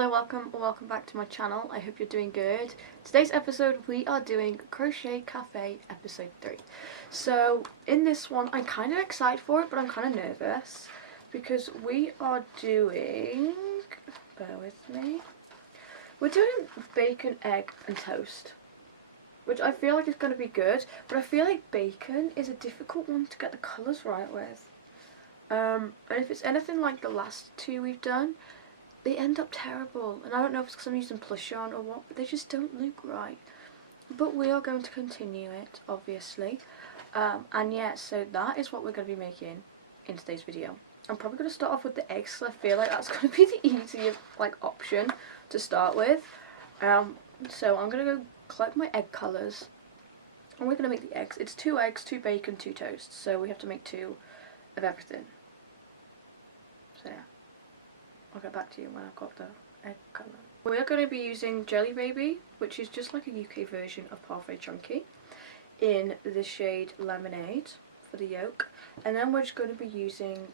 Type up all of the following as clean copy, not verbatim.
Hello, welcome back to my channel. I hope you're doing good. Today's episode we are doing Crochet Cafe episode 3. So in this one I'm kind of excited for it, but I'm kind of nervous because we are doing, bear with me, we're doing bacon, egg and toast, which I feel like is going to be good, but I feel like bacon is a difficult one to get the colours right with. And if it's anything like the last two we've done, they end up terrible, and I don't know if it's because I'm using plush yarn or what, but they just don't look right. But we are going to continue it, obviously. And yeah, so that is what we're going to be making in today's video. I'm probably going to start off with the eggs, because I feel like that's going to be the easier option to start with. So I'm going to go collect my egg colours, and we're going to make the eggs. It's 2 eggs, 2 bacon, 2 toast, so we have to make 2 of everything. So yeah. I'll get back to you when I've got the egg colour. We are going to be using Jelly Baby, which is just like a UK version of Parfait Chunky, in the shade Lemonade for the yolk. And then we're just going to be using,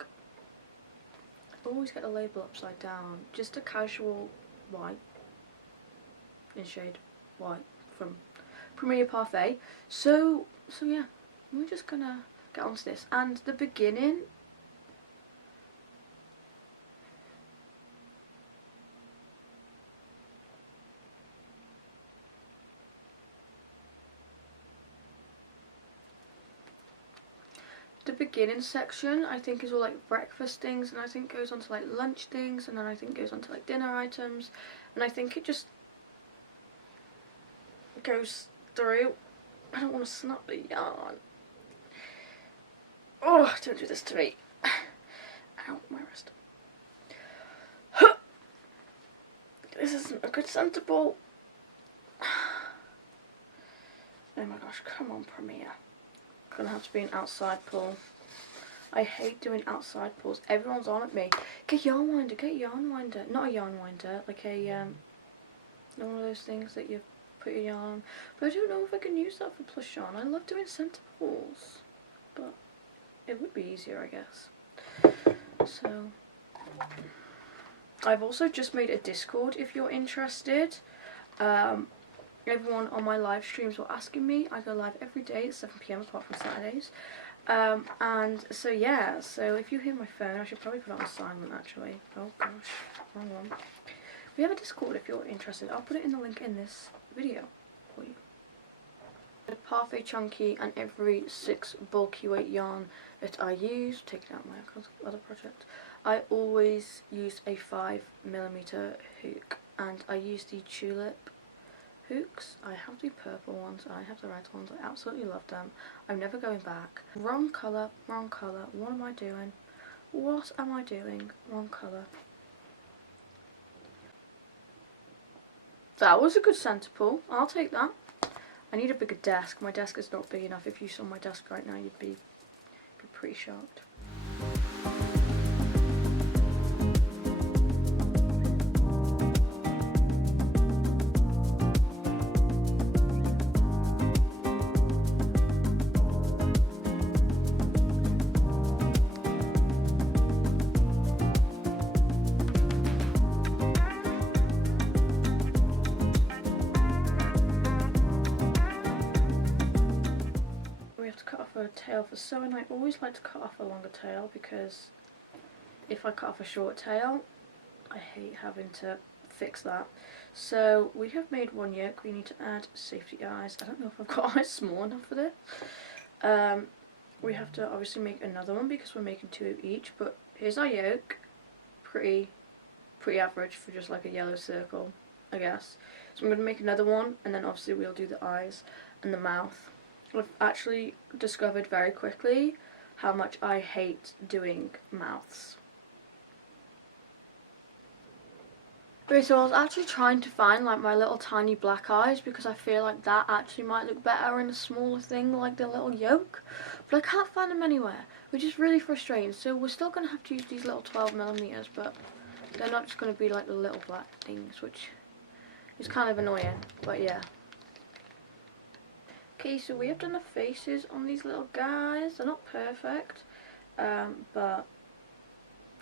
I always get the label upside down, just a casual white, in shade white from Premier Parfait. So yeah, we're just going to get onto this. And the beginning, section I think is all like breakfast things, and I think goes on to like lunch things, and then I think goes on to like dinner items, and I think it just goes through. I don't want to snap the yarn. Oh, don't do this to me. Ow, my wrist. This isn't a good center ball. Oh my gosh, come on, Premier. Gonna have to be an outside pull. I hate doing outside pulls. Everyone's on at me. Get yarn winder, get yarn winder. Not a yarn winder, like a one of those things that you put your yarn on. But I don't know if I can use that for plush yarn. I love doing center pulls, but it would be easier, I guess. So I've also just made a Discord if you're interested. Everyone on my live streams were asking me. I go live every day at 7 PM apart from Saturdays. And so yeah, so if you hear my phone, I should probably put it on silent actually. Oh gosh, wrong one. We have a Discord if you're interested. I'll put it in the link in this video for you. The Parfait Chunky and every 6 bulky weight yarn that I use, taking out my other project, I always use a 5mm hook, and I use the tulip hooks. I have the purple ones and I have the red ones. I absolutely love them. I'm never going back. Wrong colour, wrong colour. What am I doing? What am I doing? Wrong colour. That was a good centre pull. I'll take that. I need a bigger desk. My desk is not big enough. If you saw my desk right now, you'd be pretty shocked. A tail for sewing. I always like to cut off a longer tail, because if I cut off a short tail, I hate having to fix that. So we have made 1 yoke. We need to add safety eyes. I don't know if I've got eyes small enough for this. We have to obviously make another one because we're making 2 of each, but here's our yoke. Pretty average for just like a yellow circle, I guess. So I'm going to make another one, and then obviously we'll do the eyes and the mouth. I've actually discovered very quickly how much I hate doing mouths. Okay, so I was actually trying to find like my little tiny black eyes, because I feel like that actually might look better in a smaller thing like the little yoke, but I can't find them anywhere, which is really frustrating. So we're still going to have to use these little 12mm, but they're not just going to be like the little black things, which is kind of annoying, but yeah. Okay, so we have done the faces on these little guys. They're not perfect, but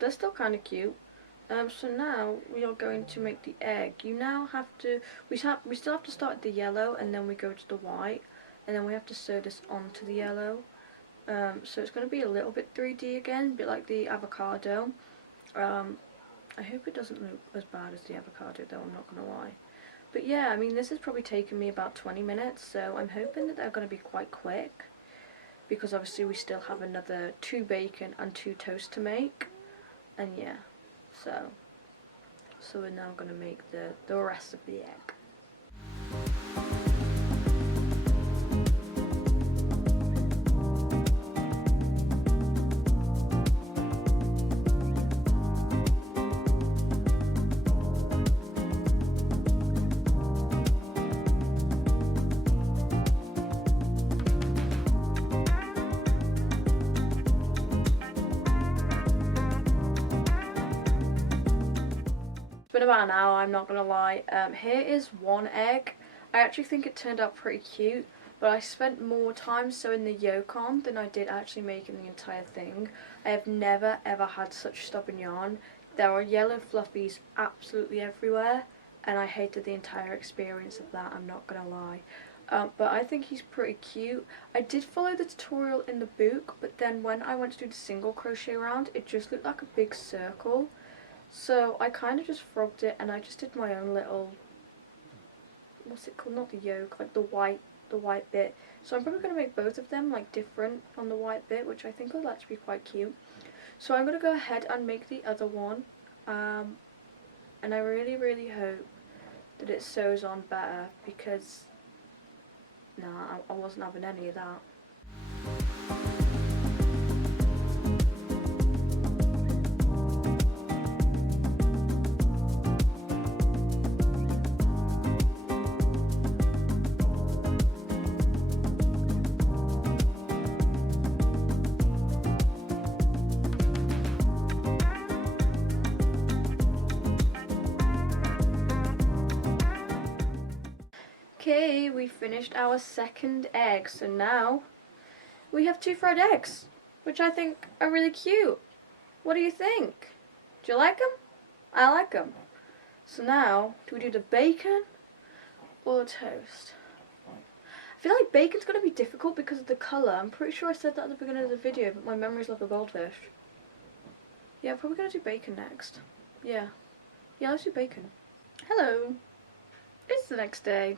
they're still kind of cute. So now we are going to make the egg. You now have to, we still have to start at the yellow and then we go to the white and then we have to sew this onto the yellow. So it's going to be a little bit 3D again, a bit like the avocado. I hope it doesn't look as bad as the avocado though, I'm not going to lie. But yeah, I mean this has probably taken me about 20 minutes, so I'm hoping that they're going to be quite quick. Because obviously we still have another 2 bacon and 2 toast to make. And yeah, so we're now going to make the rest of the egg. Been about an hour, I'm not gonna lie. Here is one egg. I actually think it turned out pretty cute, but I spent more time sewing the yolk on than I did actually making the entire thing. I have never ever had such stubborn yarn. There are yellow fluffies absolutely everywhere, and I hated the entire experience of that, I'm not gonna lie. But I think he's pretty cute. I did follow the tutorial in the book, but then when I went to do the single crochet round, it just looked like a big circle. So I kind of just frogged it and I just did my own little, what's it called, not the yolk, like the white bit. So I'm probably going to make both of them like different on the white bit, which I think will actually be quite cute. So I'm going to go ahead and make the other one, and I really hope that it sews on better, because nah, I wasn't having any of that. Okay, we finished our second egg, so now we have 2 fried eggs, which I think are really cute. What do you think? Do you like them? I like them. So now, do we do the bacon or the toast? I feel like bacon's going to be difficult because of the colour. I'm pretty sure I said that at the beginning of the video, but my memory's like a goldfish. Yeah, I'm probably going to do bacon next. Yeah, let's do bacon. Hello. It's the next day.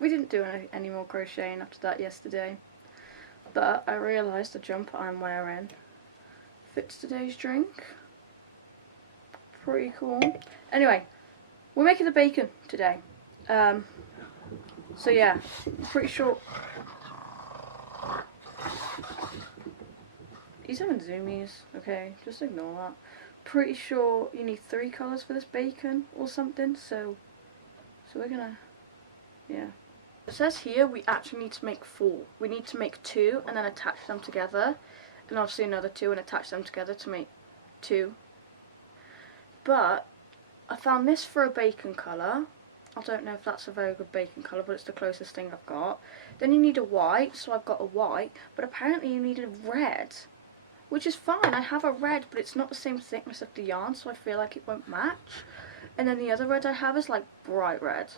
We didn't do any more crocheting after that yesterday, but I realised the jumper I'm wearing fits today's drink. Pretty cool. Anyway, we're making the bacon today. So yeah, I'm pretty sure. He's having zoomies, okay, just ignore that. Pretty sure you need 3 colours for this bacon or something, so we're gonna, yeah. It says here we actually need to make 4. We need to make 2 and then attach them together, and obviously another 2 and attach them together to make 2. But I found this for a bacon colour. I don't know if that's a very good bacon colour, but it's the closest thing I've got. Then you need a white, so I've got a white, but apparently you need a red, which is fine. I have a red, but it's not the same thickness of the yarn, so I feel like it won't match. And then the other red I have is like bright red.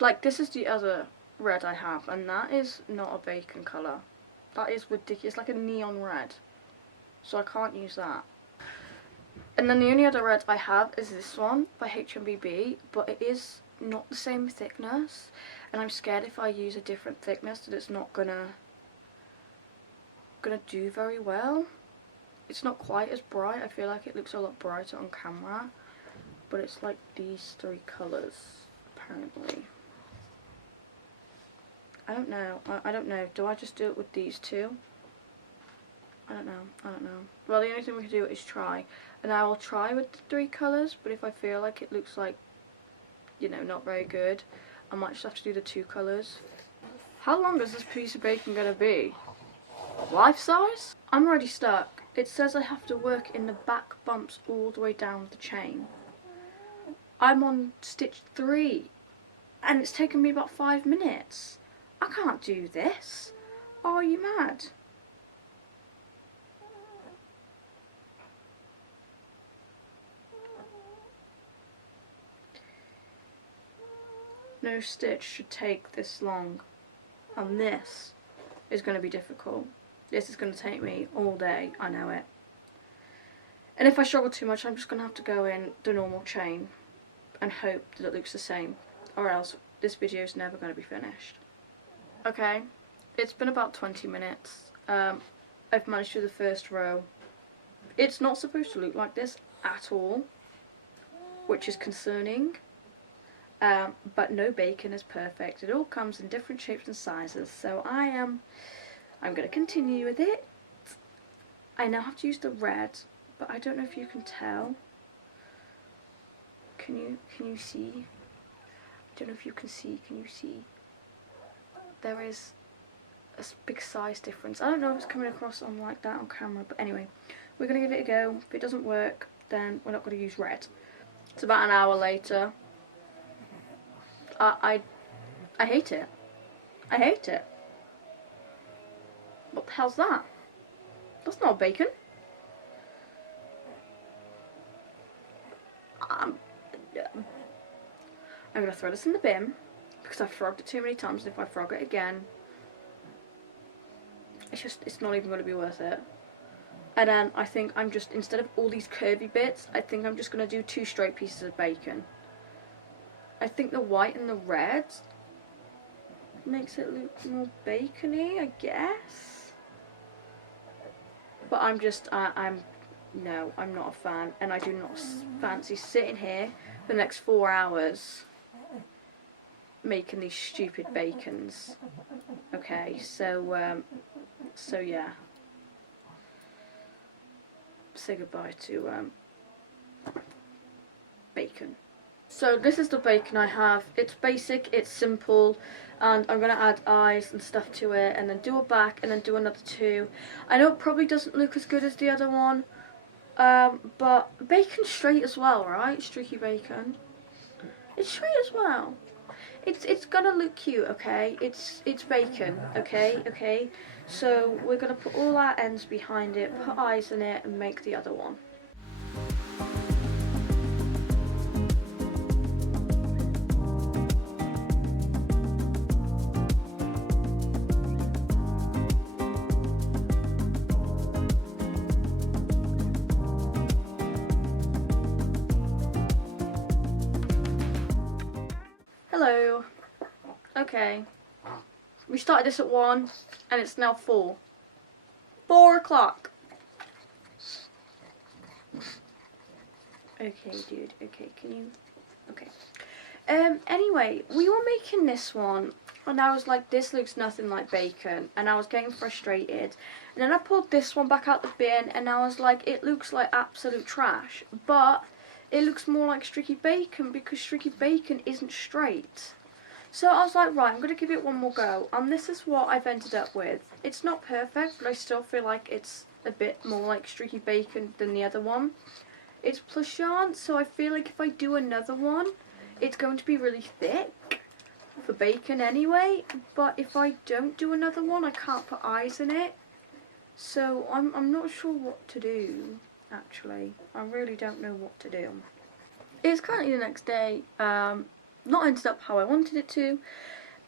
Like, this is the other red I have, and that is not a bacon colour. That is ridiculous. It's like a neon red. So I can't use that. And then the only other red I have is this one by HMBB, but it is not the same thickness, and I'm scared if I use a different thickness that it's not gonna do very well. It's not quite as bright. I feel like it looks a lot brighter on camera, but it's like these 3 colours apparently. I don't know. I don't know. Do I just do it with these 2? I don't know. Well, the only thing we can do is try. And I will try with the 3 colours, but if I feel like it looks like, you know, not very good, I might just have to do the 2 colours. How long is this piece of bacon going to be? Life size? I'm already stuck. It says I have to work in the back bumps all the way down the chain. I'm on stitch 3, and it's taken me about 5 minutes. I can't do this. Are you mad? No stitch should take this long, and this is going to be difficult. This is going to take me all day, I know it. And if I struggle too much, I'm just going to have to go in the normal chain and hope that it looks the same, or else this video is never going to be finished. Okay, it's been about 20 minutes. I've managed to do the first row. It's not supposed to look like this at all, which is concerning. But no bacon is perfect. It all comes in different shapes and sizes, so I'm going to continue with it. I now have to use the red, but I don't know if you can tell. Can you see? I don't know if you can see. Can you see? There is a big size difference. I don't know if it's coming across on like that on camera, but anyway, we're going to give it a go. If it doesn't work, then we're not going to use red. It's about an hour later. I hate it. I hate it. What the hell's that? That's not bacon. I'm going to throw this in the bin because I've frogged it too many times, and if I frog it again, it's not even going to be worth it. And then I think I'm just, instead of all these curvy bits, I think I'm just going to do 2 straight pieces of bacon. I think the white and the red makes it look more bacony, I guess. But I'm not a fan, and I do not fancy sitting here for the next 4 hours making these stupid bacons. Okay, so yeah. Say goodbye to bacon. So this is the bacon I have. It's basic, it's simple, and I'm going to add eyes and stuff to it, and then do a back, and then do another 2. I know it probably doesn't look as good as the other one, but bacon's straight as well, right? Streaky bacon. It's straight as well. It's gonna look cute, okay? It's bacon, okay? So we're gonna put all our ends behind it, put eyes in it, and make the other one. Hello. Okay. We started this at 1 and it's now 4. 4 o'clock. Okay, dude. Okay, can you... Okay. Anyway, we were making this one and I was like, this looks nothing like bacon, and I was getting frustrated. And then I pulled this one back out the bin and I was like, it looks like absolute trash, but it looks more like streaky bacon because streaky bacon isn't straight. So I was like, right, I'm going to give it one more go. And this is what I've ended up with. It's not perfect, but I still feel like it's a bit more like streaky bacon than the other one. It's plush yarn, so I feel like if I do another one, it's going to be really thick for bacon anyway. But if I don't do another one, I can't put eyes in it. So I'm not sure what to do. Actually, I really don't know what to do. It's currently the next day. Not ended up how I wanted it to.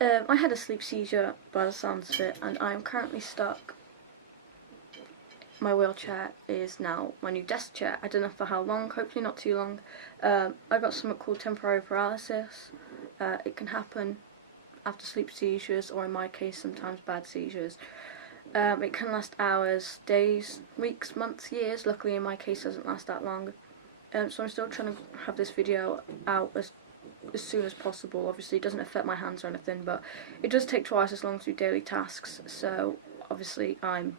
I had a sleep seizure by the sounds of it, and I am currently stuck. My wheelchair is now my new desk chair. I don't know for how long, hopefully not too long. I got something called temporary paralysis. It can happen after sleep seizures, or in my case sometimes bad seizures. It can last hours, days, weeks, months, years. Luckily in my case it doesn't last that long. So I'm still trying to have this video out as soon as possible. Obviously it doesn't affect my hands or anything, but it does take twice as long to do daily tasks, so obviously I'm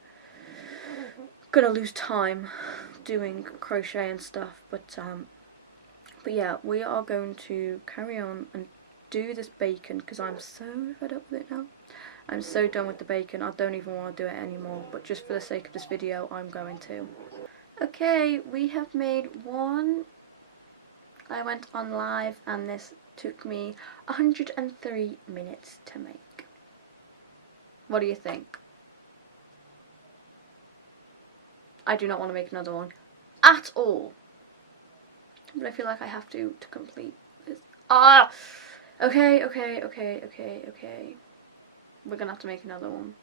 gonna lose time doing crochet and stuff, but yeah, we are going to carry on and do this bacon because I'm so fed up with it now. I'm so done with the bacon, I don't even want to do it anymore, but just for the sake of this video I'm going to. Okay, we have made one. I went on live and this took me 103 minutes to make. What do you think? I do not want to make another one at all. But I feel like I have to complete this. Okay. We're gonna have to make another one.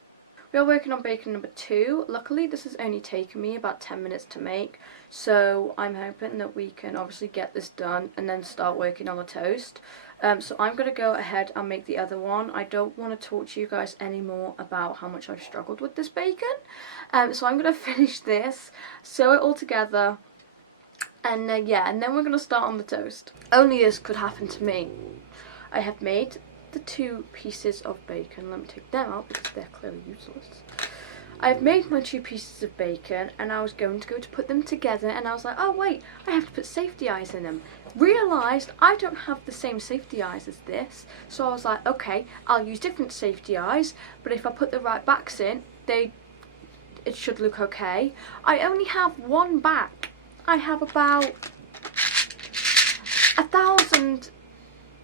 We are working on bacon number 2. Luckily, this has only taken me about 10 minutes to make, so I'm hoping that we can obviously get this done and then start working on the toast. So I'm going to go ahead and make the other one. I don't want to talk to you guys anymore about how much I've struggled with this bacon. So I'm going to finish this, sew it all together, and yeah, and then we're going to start on the toast. Only this could happen to me. I have made the 2 pieces of bacon. Let me take them out because they're clearly useless. I've made my 2 pieces of bacon and I was going to go to put them together, and I was like, oh wait, I have to put safety eyes in them. Realised I don't have the same safety eyes as this, so I was like, okay, I'll use different safety eyes, but if I put the right backs in, it should look okay. I only have one back. I have about 1,000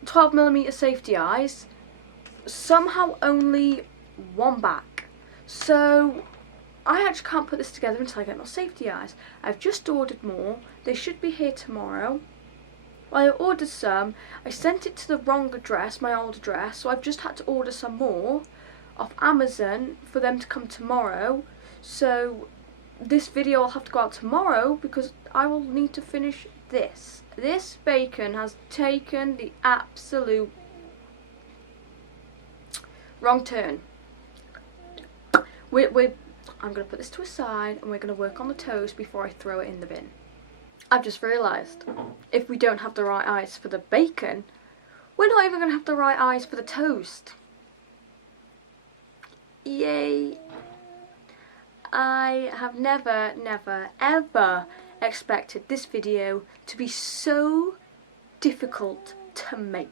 12mm safety eyes, somehow only one back. So I actually can't put this together until I get my safety eyes. I've just ordered more. They should be here tomorrow. Well, I ordered some. I sent it to the wrong address, my old address, so I've just had to order some more off Amazon for them to come tomorrow. So this video will have to go out tomorrow because I will need to finish this. This bacon has taken the absolute wrong turn. I'm going to put this to a side and we're going to work on the toast before I throw it in the bin. I've just realised, if we don't have the right eyes for the bacon, we're not even going to have the right eyes for the toast. Yay! I have never, ever expected this video to be so difficult to make.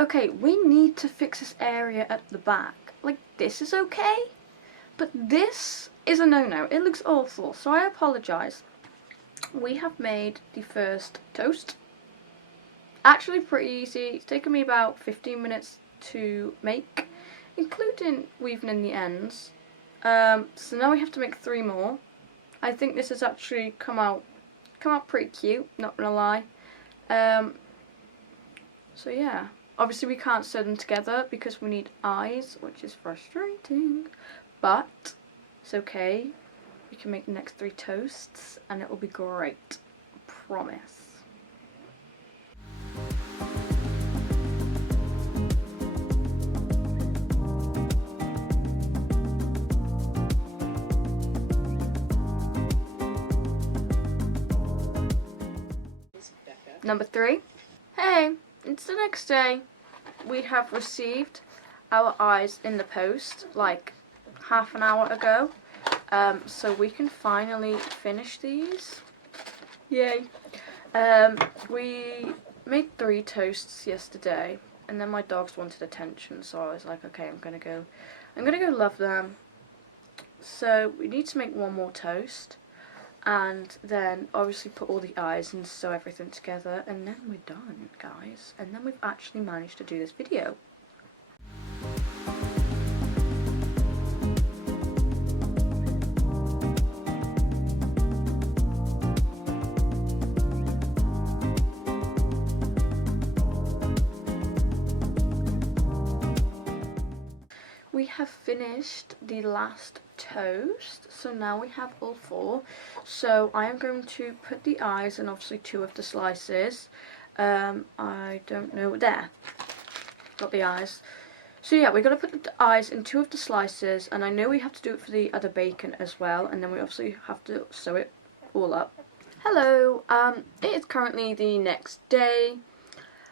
Okay, we need to fix this area at the back. Like, this is okay, but this is a no-no. It looks awful, so I apologise. We have made the first toast. Actually pretty easy. It's taken me about 15 minutes to make, including weaving in the ends. So now we have to make 3 more. I think this has actually come out pretty cute, not gonna lie. So yeah. Obviously we can't sew them together because we need eyes, which is frustrating, but it's okay. We can make the next 3 toasts and it will be great. I promise. Number 3. Hey, it's the next day. We have received our eyes in the post like half an hour ago. So we can finally finish these. Yay. We made 3 toasts yesterday and then my dogs wanted attention, so I was like, okay, I'm gonna go love them. So we need to make 1 more toast and then obviously put all the eyes and sew everything together, and then we're done, guys. And then we've actually managed to do this video. We have finished the last toast, so now we have all 4. So I am going to put the eyes and obviously 2 of the slices. I don't know, there, got the eyes. So yeah, we're going to put the eyes in 2 of the slices, and I know we have to do it for the other bacon as well, and then we obviously have to sew it all up. Hello, it is currently the next day.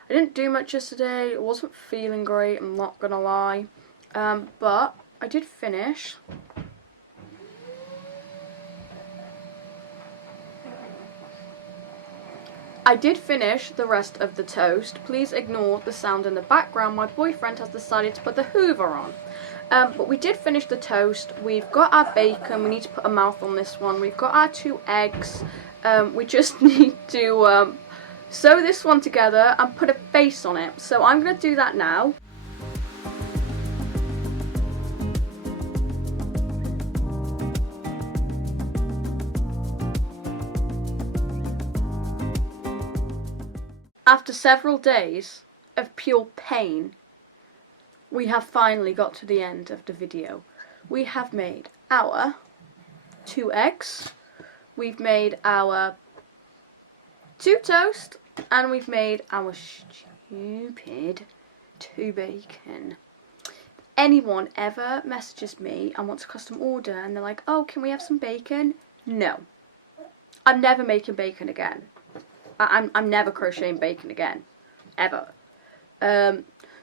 I didn't do much yesterday. I wasn't feeling great, I'm not gonna lie. But I did finish. I did finish the rest of the toast. Please ignore the sound in the background. My boyfriend has decided to put the Hoover on. But we did finish the toast. We've got our bacon. We need to put a mouth on this one. We've got our 2 eggs. We just need to sew this one together and put a face on it. So I'm going to do that now. After several days of pure pain, we have finally got to the end of the video. We have made our 2 eggs, we've made our 2 toast, and we've made our stupid 2 bacon. Anyone ever messages me and wants a custom order and they're like, oh, can we have some bacon? No. I'm never making bacon again. I'm never crocheting bacon again. Ever.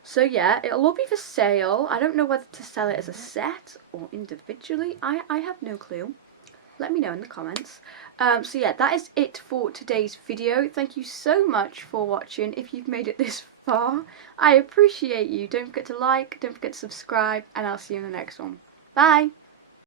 So yeah, it'll all be for sale. I don't know whether to sell it as a set or individually. I have no clue. Let me know in the comments. So yeah, that is it for today's video. Thank you so much for watching. If you've made it this far, I appreciate you. Don't forget to like, don't forget to subscribe, and I'll see you in the next one. Bye!